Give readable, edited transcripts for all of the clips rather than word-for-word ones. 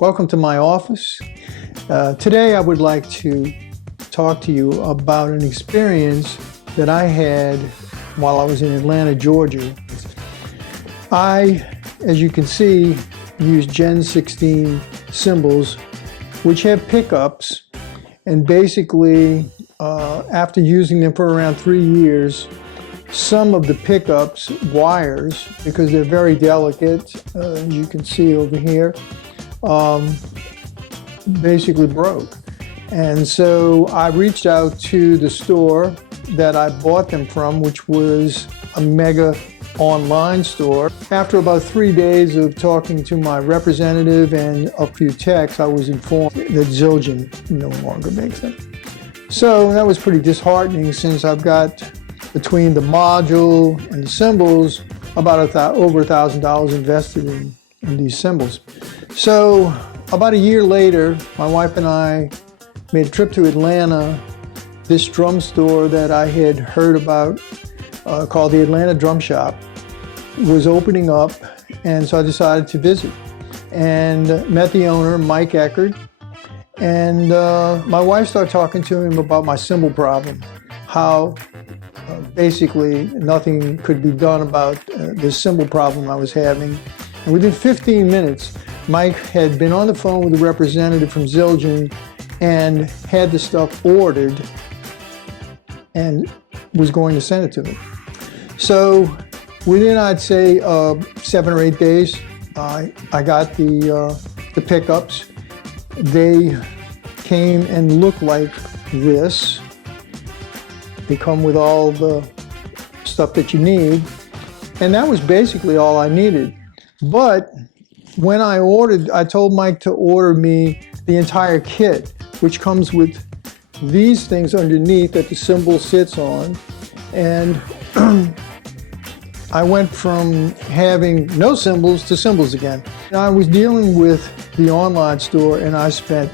Welcome to my office. Today I would like to talk to you about an experience that I had while I was in Atlanta, Georgia. I, as you can see, use Gen 16 cymbals, which have pickups, and basically after using them for around 3 years, some of the pickups wires, because they're very delicate, as you can see over here, basically broke. And so I reached out to the store that I bought them from, which was a mega online store. After about 3 days of talking to my representative and a few texts, I was informed that Zildjian no longer makes them. So that was pretty disheartening, since I've got, between the module and the cymbals, about over $1,000 invested in these cymbals. So about a year later, my wife and I made a trip to Atlanta. This drum store that I had heard about, called the Atlanta Drum Shop, was opening up, and so I decided to visit and met the owner, Mike Eckert, and my wife started talking to him about my cymbal problem, how basically nothing could be done about this cymbal problem I was having. And within 15 minutes, Mike had been on the phone with a representative from Zildjian and had the stuff ordered and was going to send it to me. So within, I'd say, 7 or 8 days, I got the pickups. They came and looked like this. They come with all the stuff that you need, and that was basically all I needed. But when I ordered, I told Mike to order me the entire kit, which comes with these things underneath that the cymbal sits on. And I went from having no cymbals to cymbals again. And I was dealing with the online store, and I spent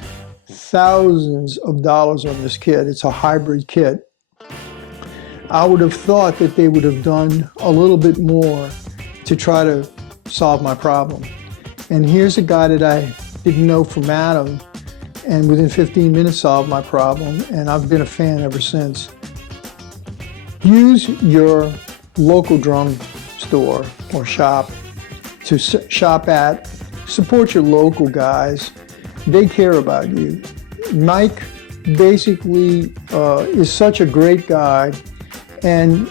thousands of dollars on this kit. It's a hybrid kit. I would have thought that they would have done a little bit more to try to solve my problem. And here's a guy that I didn't know from Adam, and within 15 minutes solved my problem, and I've been a fan ever since. Use your local drum store or shop to shop at. Support your local guys. They care about you. Mike basically is such a great guy and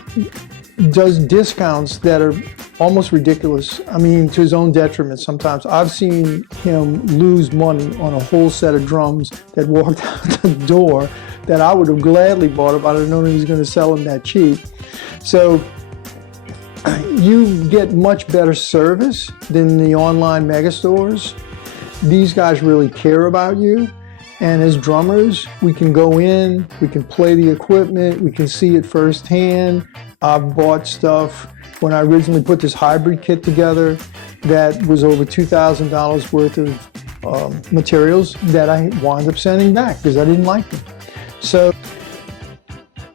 does discounts that are almost ridiculous. I mean, to his own detriment sometimes. I've seen him lose money on a whole set of drums that walked out the door that I would have gladly bought if I'd have known he was going to sell them that cheap. So you get much better service than the online mega stores. These guys really care about you. And as drummers, we can go in, we can play the equipment, we can see it firsthand. I've bought stuff when I originally put this hybrid kit together that was over $2,000 worth of materials that I wound up sending back because I didn't like them. So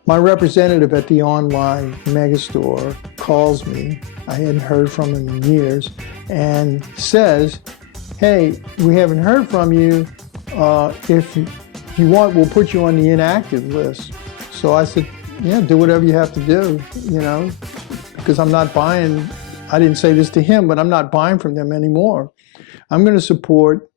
my representative at the online mega store calls me, I hadn't heard from him in years, and says, "Hey, we haven't heard from you. If you want, we'll put you on the inactive list." So I said, "Yeah, do whatever you have to do, because I'm not buying." I didn't say this to him, but I'm not buying from them anymore. I'm going to support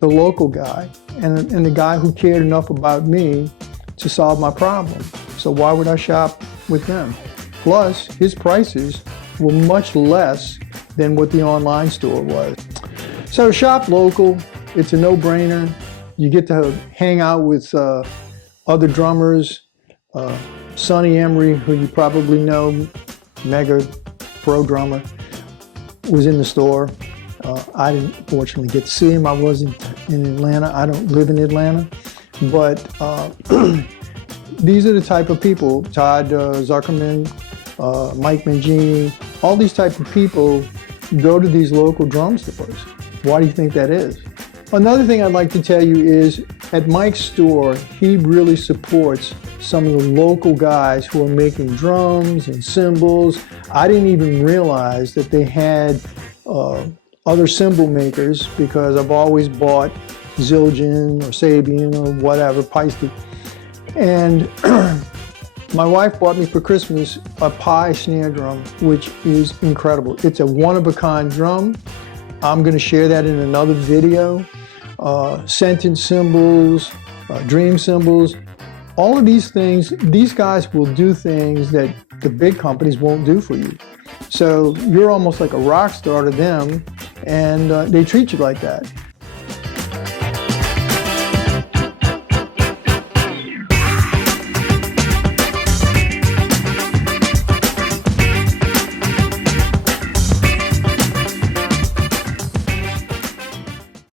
the local guy and the guy who cared enough about me to solve my problem. So why would I shop with them? Plus, his prices were much less than what the online store was. So shop local. It's a no-brainer. You get to hang out with other drummers. Sonny Emery, who you probably know, mega pro drummer, was in the store. I didn't fortunately get to see him. I wasn't in Atlanta. I don't live in Atlanta. But these are the type of people, Todd Zuckerman, Mike Mangini, all these type of people go to these local drum stores. Why do you think that is? Another thing I'd like to tell you is, at Mike's store, he really supports some of the local guys who are making drums and cymbals. I didn't even realize that they had other cymbal makers because I've always bought Zildjian or Sabian or whatever, Paiste. And my wife bought me for Christmas a Pi snare drum, which is incredible. It's a one-of-a-kind drum. I'm going to share that in another video. Sentient cymbals, dream cymbals, all of these things, these guys will do things that the big companies won't do for you. So you're almost like a rock star to them, and they treat you like that.